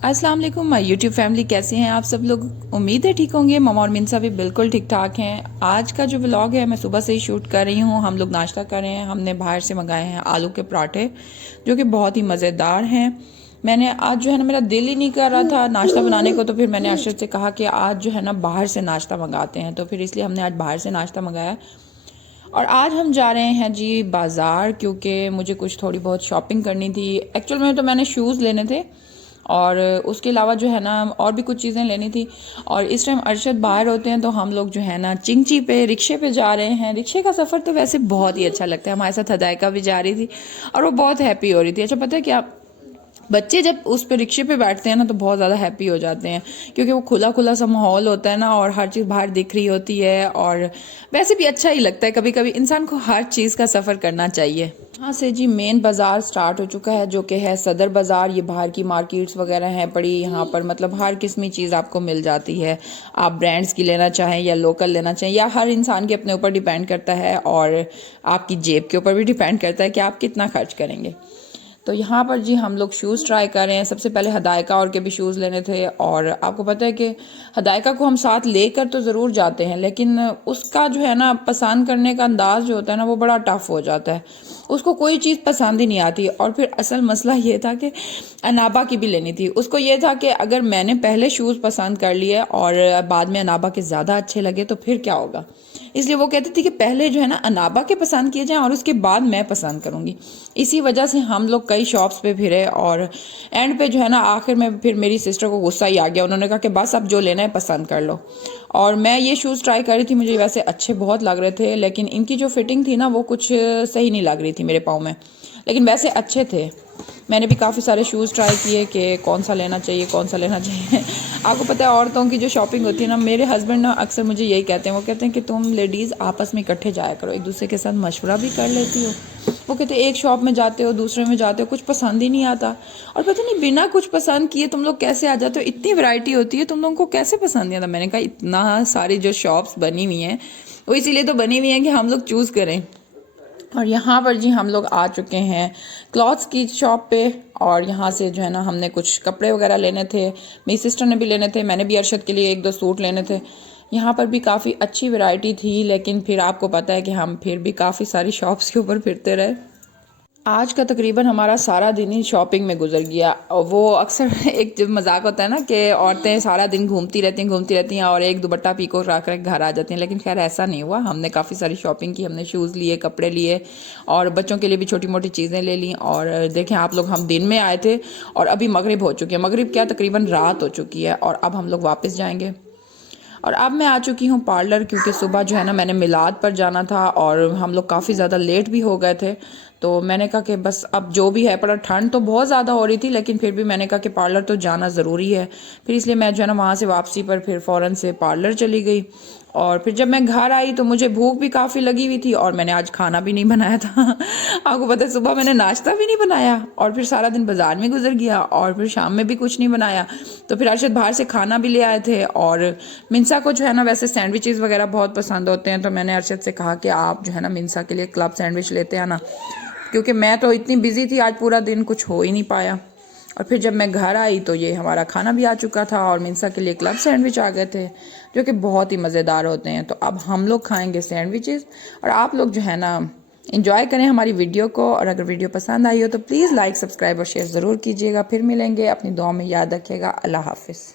अस्सलाम वालेकुम my YouTube family, कैसे हैं आप सब लोग। उम्मीद है ठीक होंगे। ममा और मिनसा भी बिल्कुल ठीक ठाक हैं। आज का जो व्लॉग है मैं सुबह से ही शूट कर रही हूँ। हम लोग नाश्ता कर रहे हैं। हमने बाहर से मंगाए हैं आलू के पराठे जो कि बहुत ही मज़ेदार हैं। मैंने आज जो है ना, मेरा दिल ही नहीं कर रहा था नाश्ता बनाने को, तो फिर मैंने अरशद से कहा कि आज जो है ना बाहर से नाश्ता मंगाते हैं, तो फिर इसलिए हमने आज बाहर से नाश्ता मंगाया। और आज हम जा रहे हैं जी बाज़ार, क्योंकि मुझे कुछ थोड़ी बहुत शॉपिंग करनी थी। एक्चुअल में तो मैंने शूज़ लेने थे और उसके अलावा जो है ना और भी कुछ चीज़ें लेनी थी। और इस टाइम अरशद बाहर होते हैं तो हम लोग जो है ना चिंची पे रिक्शे पे जा रहे हैं। रिक्शे का सफ़र तो वैसे बहुत ही अच्छा लगता है। हमारे साथ हदायका भी जा रही थी और वो बहुत हैप्पी हो रही थी। अच्छा, पता है क्या, बच्चे जब उस पर रिक्शे पे बैठते हैं ना तो बहुत ज़्यादा हैप्पी हो जाते हैं, क्योंकि वो खुला खुला सा माहौल होता है ना और हर चीज़ बाहर दिख रही होती है। और वैसे भी अच्छा ही लगता है, कभी कभी इंसान को हर चीज़ का सफ़र करना चाहिए। यहाँ से जी मेन बाज़ार स्टार्ट हो चुका है, जो कि है सदर बाज़ार। ये बाहर की मार्केट्स वगैरह हैं बड़ी, यहाँ पर मतलब हर किस्म चीज़ आपको मिल जाती है। आप ब्रांड्स की लेना चाहें या लोकल लेना चाहें, या हर इंसान के अपने ऊपर डिपेंड करता है और आपकी जेब के ऊपर भी डिपेंड करता है कि आप कितना खर्च करेंगे। तो यहाँ पर जी हम लोग शूज़ ट्राई कर रहे हैं। सबसे पहले हदायका और के भी शूज़ लेने थे, और आपको पता है कि हदायका को हम साथ लेकर तो ज़रूर जाते हैं, लेकिन उसका जो है ना पसंद करने का अंदाज़ जो होता है ना वो बड़ा टफ हो जाता है। उसको कोई चीज़ पसंद ही नहीं आती। और फिर असल मसला ये था कि अनाबा की भी लेनी थी। उसको ये था कि अगर मैंने पहले शूज़ पसंद कर लिए और बाद में अनाबा के ज़्यादा अच्छे लगे तो फिर क्या होगा। इसलिए वो कहती थी कि पहले जो है ना अनाबा के पसंद किए जाएं और उसके बाद मैं पसंद करूँगी। इसी वजह से हम लोग कई शॉप्स पे फिरे और एंड पे जो है ना आखिर में फिर मेरी सिस्टर को गुस्सा ही आ गया। उन्होंने कहा कि बस अब जो लेना है पसंद कर लो। और मैं ये शूज़ ट्राई कर रही थी, मुझे वैसे अच्छे बहुत लग रहे थे, लेकिन इनकी जो फिटिंग थी ना वो कुछ सही नहीं लग रही थी मेरे पाँव में, लेकिन वैसे अच्छे थे। मैंने भी काफ़ी सारे शूज़ ट्राई किए कि कौन सा लेना चाहिए कौन सा लेना चाहिए। आपको पता है औरतों की जो शॉपिंग होती है ना, मेरे हस्बैंड ना अक्सर मुझे यही कहते हैं। वो कहते हैं कि तुम लेडीज़ आपस में इकट्ठे जाया करो, एक दूसरे के साथ मशवरा भी कर लेती हो। वो कहते हैं एक शॉप में जाते हो दूसरे में जाते हो, कुछ पसंद ही नहीं आता, और पता नहीं बिना कुछ पसंद किए तुम लोग कैसे आ जाते हो। इतनी वैरायटी होती है, तुम लोगों को कैसे पसंद नहीं आता। मैंने कहा इतना सारी जो शॉप्स बनी हुई हैं वो इसीलिए तो बनी हुई हैं कि हम लोग चूज़ करें। और यहाँ पर जी हम लोग आ चुके हैं क्लॉथ्स की शॉप पे, और यहाँ से जो है ना हमने कुछ कपड़े वगैरह लेने थे। मेरी सिस्टर ने भी लेने थे, मैंने भी अरशद के लिए एक दो सूट लेने थे। यहाँ पर भी काफ़ी अच्छी वैरायटी थी, लेकिन फिर आपको पता है कि हम फिर भी काफ़ी सारी शॉप्स के ऊपर फिरते रहे। आज का तकरीबन हमारा सारा दिन ही शॉपिंग में गुजर गया। और वो अक्सर एक जो मजाक होता है ना कि औरतें सारा दिन घूमती रहती हैं और एक दुपट्टा पीको रख कर घर आ जाती हैं, लेकिन खैर ऐसा नहीं हुआ। हमने काफ़ी सारी शॉपिंग की, हमने शूज़ लिए, कपड़े लिए, और बच्चों के लिए भी छोटी मोटी चीज़ें ले ली। और देखें आप लोग, हम दिन में आए थे और अभी मगरिब हो चुकी है। मगरिब क्या, तकरीबन रात हो चुकी है, और अब हम लोग वापस जाएंगे। और अब मैं आ चुकी हूँ पार्लर, क्योंकि सुबह जो है ना मैंने मिलाद पर जाना था और हम लोग काफ़ी ज़्यादा लेट भी हो गए थे। तो मैंने कहा कि बस अब जो भी है, पर ठंड तो बहुत ज़्यादा हो रही थी, लेकिन फिर भी मैंने कहा कि पार्लर तो जाना ज़रूरी है। फिर इसलिए मैं जो है ना वहाँ से वापसी पर फिर फ़ौरन से पार्लर चली गई। और फिर जब मैं घर आई तो मुझे भूख भी काफ़ी लगी हुई थी, और मैंने आज खाना भी नहीं बनाया था। आपको पता है सुबह मैंने नाश्ता भी नहीं बनाया, और फिर सारा दिन बाज़ार में गुजर गया, और फिर शाम में भी कुछ नहीं बनाया। तो फिर अरशद बाहर से खाना भी ले आए थे। और मिनसा को जो है ना वैसे सैंडविचेस वगैरह बहुत पसंद होते हैं, तो मैंने अरशद से कहा कि आप जो है ना मिनसा के लिए क्लब सैंडविच लेते आना, क्योंकि मैं तो इतनी बिजी थी आज पूरा दिन कुछ हो ही नहीं पाया। और फिर जब मैं घर आई तो ये हमारा खाना भी आ चुका था, और मिनसा के लिए क्लब सैंडविच आ गए थे जो कि बहुत ही मज़ेदार होते हैं। तो अब हम लोग खाएंगे सैंडविचेस, और आप लोग जो है ना इंजॉय करें हमारी वीडियो को। और अगर वीडियो पसंद आई हो तो प्लीज़ लाइक, सब्सक्राइब और शेयर ज़रूर कीजिएगा। फिर मिलेंगे, अपनी दुआ में याद रखिएगा। अल्लाह हाफिज़।